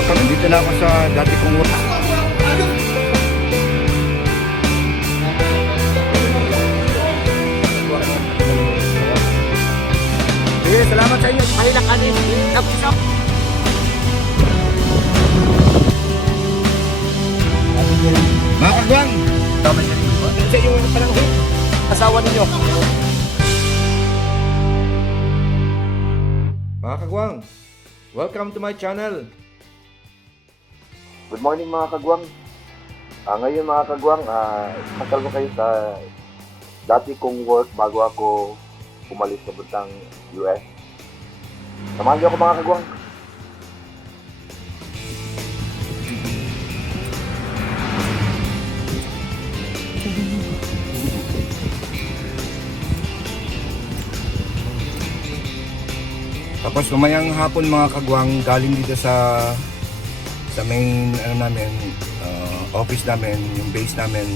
hapon, nandito na ako sa dati kong work. Sige, salamat sa inyo. Mahila ka rin. Tapos Mga kagwang, sa yung panahon, asawa ninyo. Mga kagwang, welcome to my channel. Good morning mga kagwang. Ngayon mga kagwang, kasal ko kayo sa dati kong work bago ako umalis sa buntang US. Samahan niyo ako mga kagwang. Tapos mamayang hapon mga kagwang, galing dito sa main namin, office namin, yung base namin.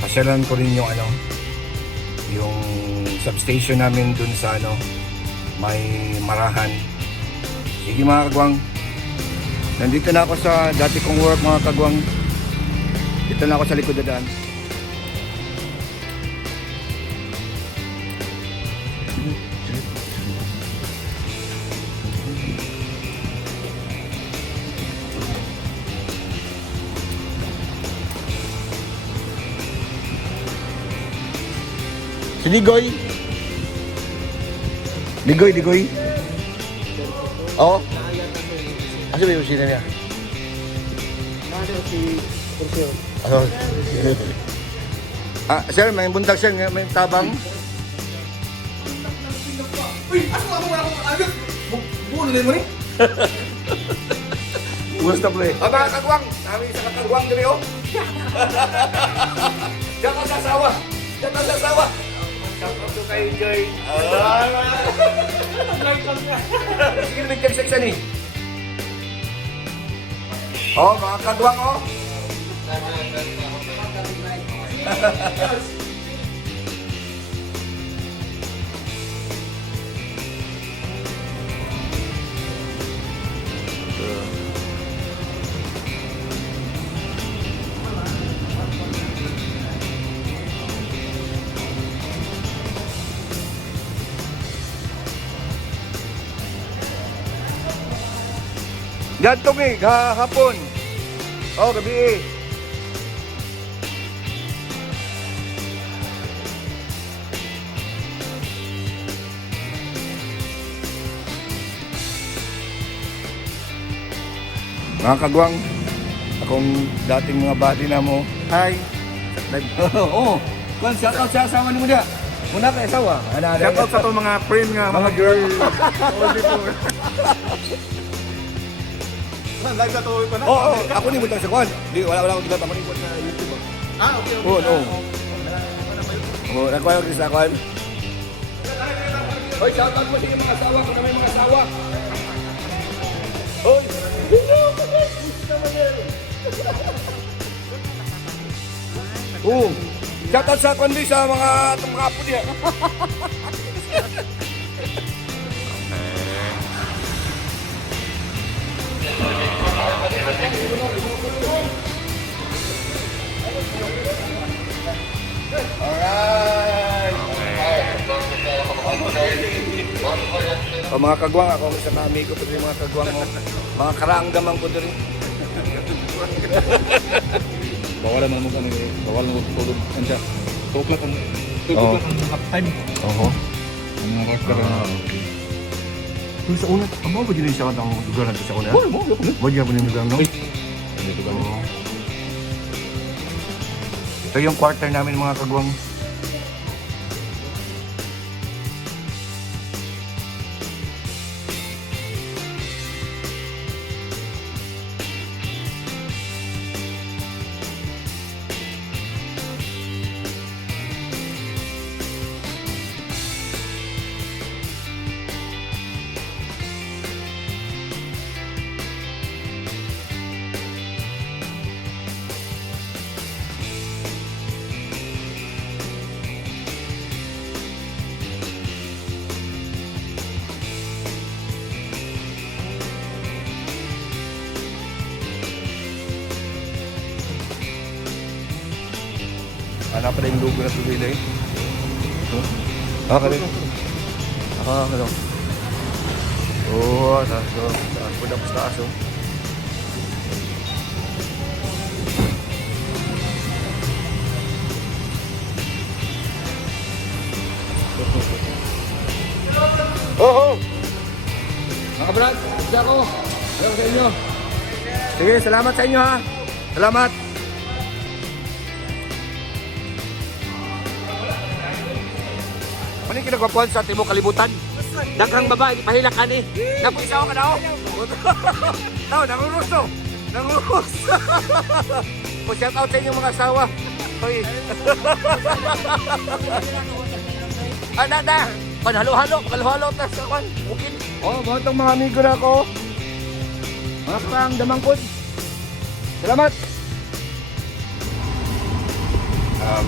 Pasyalan ko rin yung yung substation namin dun sa may Marahan. Sige mga kagwang, nandito na ako sa dati kong work mga kagwang. Dito na ako sa likod na daan. Si Ligoy. Ligoy. Oo. Asa ba yung sina niya? Sir, may buntag sir, may tabang. Uy, asa ako wala akong agad? Buo na mo ni? Basta play. Mga kagwang, kami sa kagwang dito. Diyan ka sa asawa. Shout out to kay Joy. Sige, nagkagseksan eh. Mga kagwang Gantong hapon. Gabi eh. Mga kagwang, akong dating mga body na mo. Hi. Oo. Kung shout out sa asawa ni mo dia. Muna ka asawa. Shout out sa to mga friend nga, mga girl. Live na to ko na. Ako ni butang sa kwan. Wala akong gilat ako ni buat sa YouTube. Okay. Ako yung Chris Akwan. Hoy, shout out mo sa mga asawa kung na may mga asawa. Hoy. Shout out sa kwan sa mga itong mga apo niya. Mga kagwang, ako sa kami ko pati mga kagwang mo. Mga karaanggamang ko rin. Bawalan mo kami, bawalan mo tulog. Andiyan. Tuklat ang half time. Oo. Ang mga rocker na. Kung sa una, mo ba din siya ang lugar natin sa una? Mo. Mo din ba din lugar no? Dito ba? Ito yung quarter namin mga kagwang. pala yung logo na tuloy na eh. Kali. Ano. Oh, taas po na po taas oh. Oh! Mga brad, isa ko. Salamat sa inyo. Sige, salamat sa inyo ha. Salamat. Ano yung kinagapuan sa Timog Kalibutan? Daghang babae, pahilakan eh. Napuisaw ka na ako. Tao, nanguruso. Nangurus. O shout out sa inyong mga asawa. Hoy. Da. Panhalo-halo tas kawan. Okay. Oh, mga itong mga amigo na ako. Mga kapang damangkod. Salamat.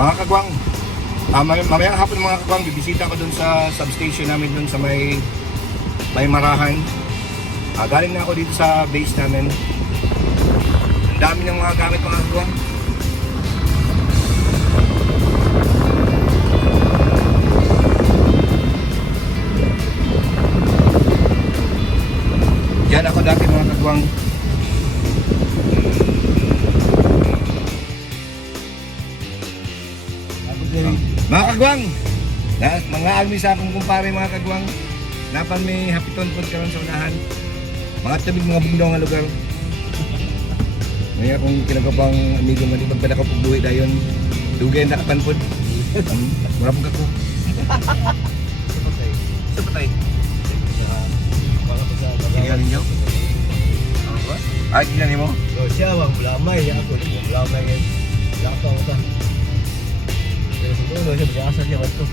Mga kagwang, mamayang hapon mga kagwang, bibisita ko dun sa substation namin dun sa may Marahan. Galing na ako dito sa base namin. Ang dami ng mga gamit mga kagwang. Yan ako dati mga kagwang. Mga kagwang, mga almi sa akong kumpare mga kagwang. Napan may hapiton po karon sa unahan. Mga tabig mga bundong nga lugar. May akong kinagapang amigo man di pagpada ko pagbuhi dayon. Dugay na kapan pod. Mura pug ako. Sa patay. Tingnan ninyo. Ay, tingnan mo. Siya wang bulamay, ako di bulamay ngayon. Lakaw ta. Pero sa tulo siya biasa siya bato.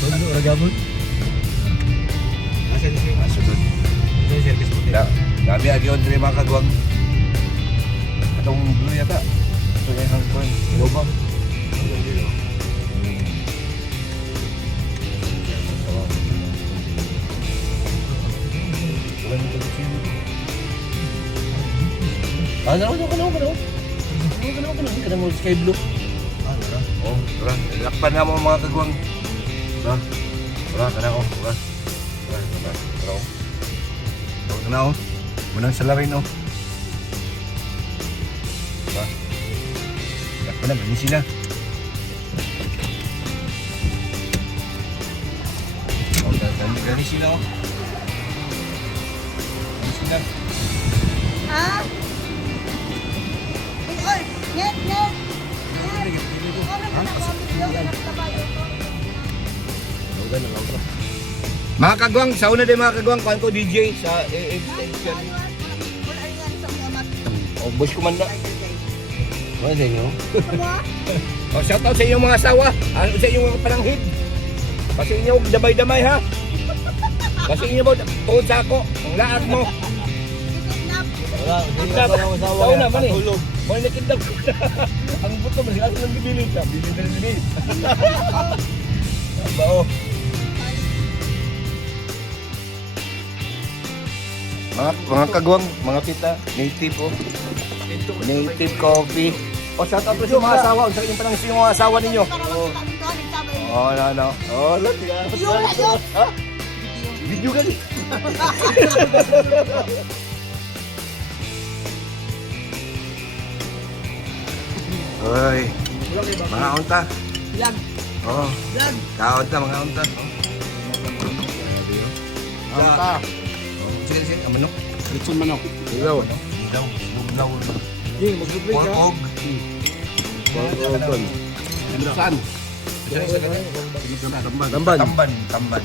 Tulo ragamon. Asa ni siya sudod. May service po Ya, dami agi on mga kagwang. Atong blue yata. Ito yung hangkon. Lubang. Kada mo sky blue. Oh, tara. Lakpan na mo mga kagwang. Tara, kana ko. Tara. Tara na oh. Munang salarin oh. Tara. Lakpan na, gani sila. Oh, gani sila oh. Gani sila. Ah? Oy, net. Mga kagwang, sa una din mga kagwang, kuhan ko DJ sa extension. O, boss ko man na. Ano sa inyo? O, shout out sa inyong mga asawa. Ano sa inyong mga pananghid. Kasi inyo, damay-damay ha. Kasi inyo mo, tuhod sa ako. Ang laag mo. Wala, hindi Sa ako ng asawa. una man eh. Mga nakidap ko na. Ang buto mo, sila silang gibilid ka. Bilid na rin eh. Bao. Mga kagwang, mga kita, native oh. Native coffee. O, shout out sa mga asawa. Sa inyong panang yung mga asawa ninyo. Oh, no. Oh, look. Ha? Video ka din. Hoy. Mga unta. Vlog. Oh. Vlog. Kaunta, mga unta. Unta. Sige, manok. Lechon manok. Ilaw. Ilaw. Ging, mag-supply ka. Pork. Pork. Saan? Tamban. Tamban.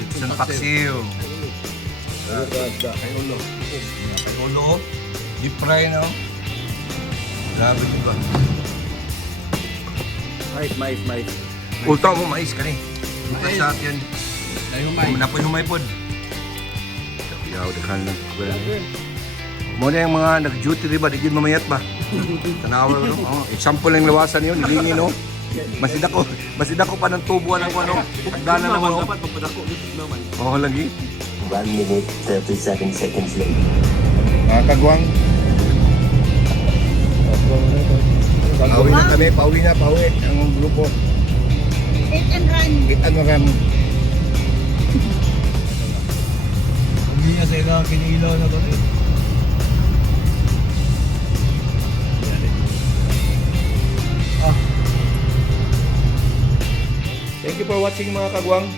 Lechon paksiw. Kay ulo. Deep fry no. Grabe diba? Mais. Ulta mo mais ka ni. Ulta sa atin. Tayo may. Napoy humay pod. Yaw dekan lang. Mo na yung mga nag-duty diba, di yun mamayat ba? Tanawa no. Oh, example lang lawasan yun, ilingin no. Masidako pa ng tubuan ng ano. Hagdanan naman no. Dapat magpadako dito naman. Oh, lagi. 1 minute 37 seconds later. Mga kagwang. Pauwi na kami, pauwi ang grupo. Hit and run. Hit and run. Hindi niya sa ilang kinilaw na kami. Thank you for watching mga kagwang.